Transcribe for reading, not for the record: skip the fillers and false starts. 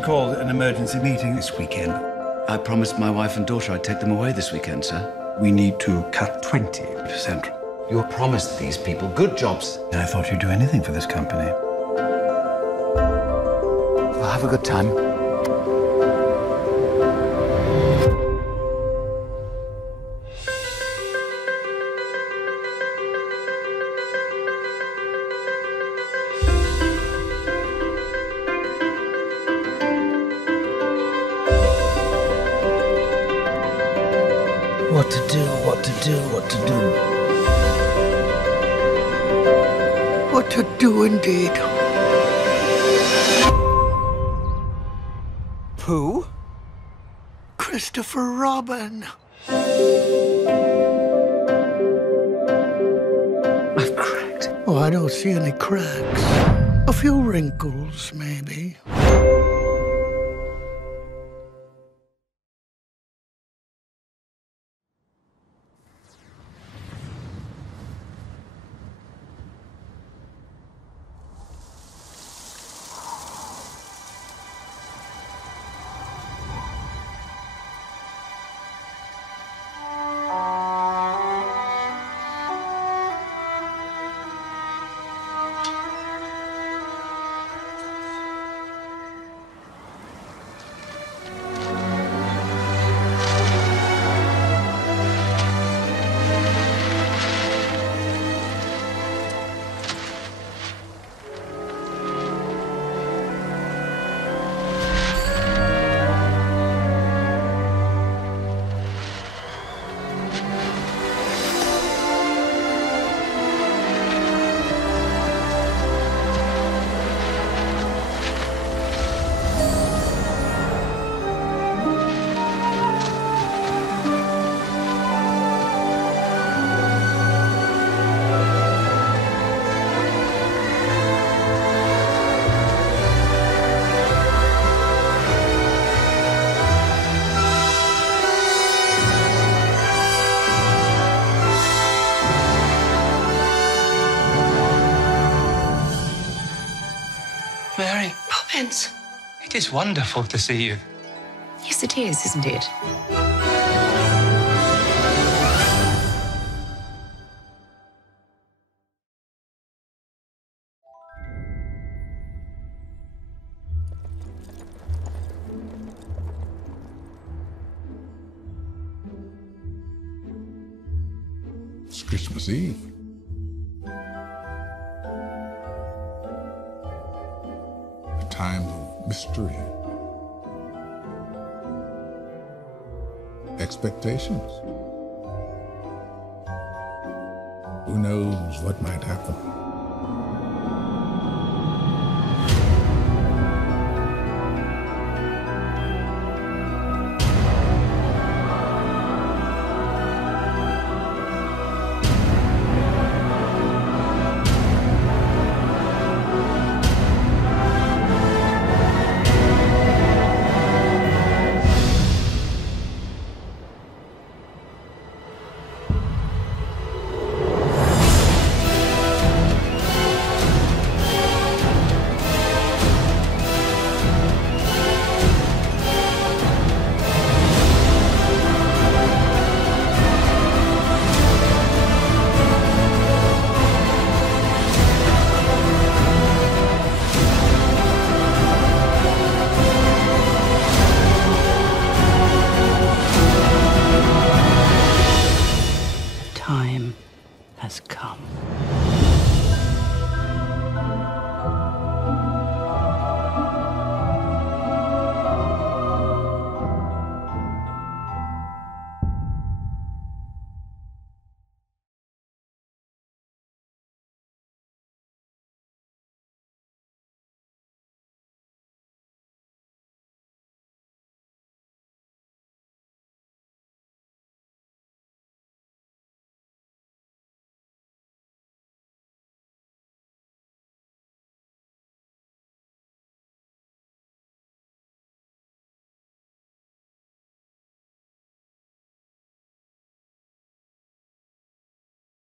called an emergency meeting this weekend. I promised my wife and daughter I'd take them away this weekend, sir. We need to cut 20%. You promised these people good jobs. I thought you'd do anything for this company. Well, have a good time. What to do, what to do, what to do. What to do indeed. Who? Christopher Robin. I've cracked. Oh, I don't see any cracks. A few wrinkles, maybe. Mary. Poppins. It is wonderful to see you. Yes, it is, isn't it? It's Christmas Eve. A time of mystery. Expectations. Who knows what might happen?